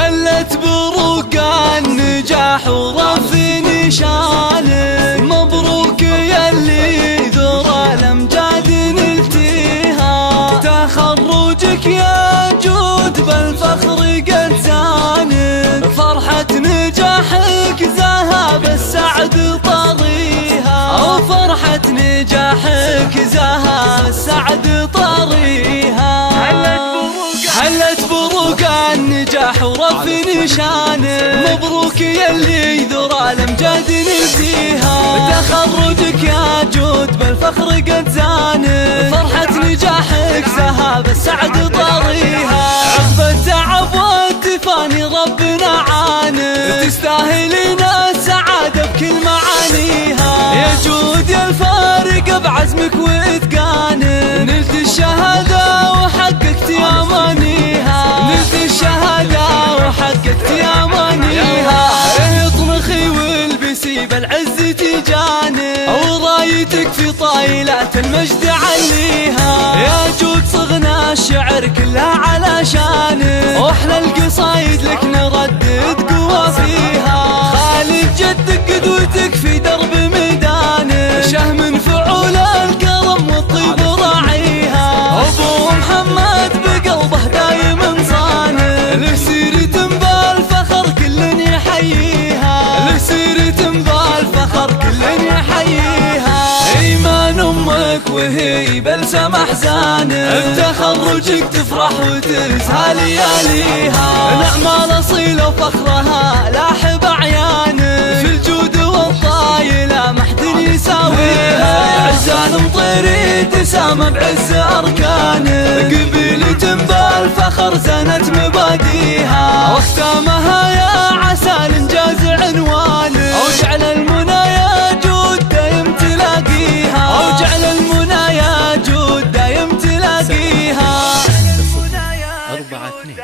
هلت بروق النجاح ورفع نشانك، مبروك يلي ذرى الأمجاد نلتيها، تخرجك يا جود بالفخر قد زانك، فرحة نجاحك ذهب السعد طريها، وفرحة نجاحك ذهب السعد طريها. هلت بروق النجاح ورفع نشانك، مبروك يلي ذرى الأمجاد نلتيها، تخرجك يا جود بالفخر قد زانك، فرحة نجاحك ذهب السعد طريها، عقب التعب والتفاني ربنا عانك، تستاهلين السعادة بكل معانيها، يا جود يا الفارق بعزمك وإتقانك، نلت الشهادة وحققت أمانيها، نلت الشهادة وحققت أمانيها، اطمخي والبسي بالعز تجانك، ورايتك في طايلات المجد عليها، يا جود صغنا الشعر كلها علشانك، واحلى القصايد لك نردد قوة فيها، خالد جدك قدوتك في درب ميدانك، شهم فعول الكرم والطيب راعيها، ابو محمد بقلبه دايم صانك، له سيرة بالفخر كل يحييها، له سيرة بالفخر كل يحييها، ايمان امك وهي بلسم احزانك، بتخرجك تفرح وتزهى لياليها، نعمة الاصيله وفخرها لاح بعيانك، في الجود والطايله ما حد يساويها، عزال مطيري تسامى بعز اركانك، قبيلة بالفخر زنت مباديها، واختامها يا عسى الانجاز عنوانك، وجعل المنى يا جود دايم تلاقيها، وجعل المنى يا جود دايم تلاقيها. 4-2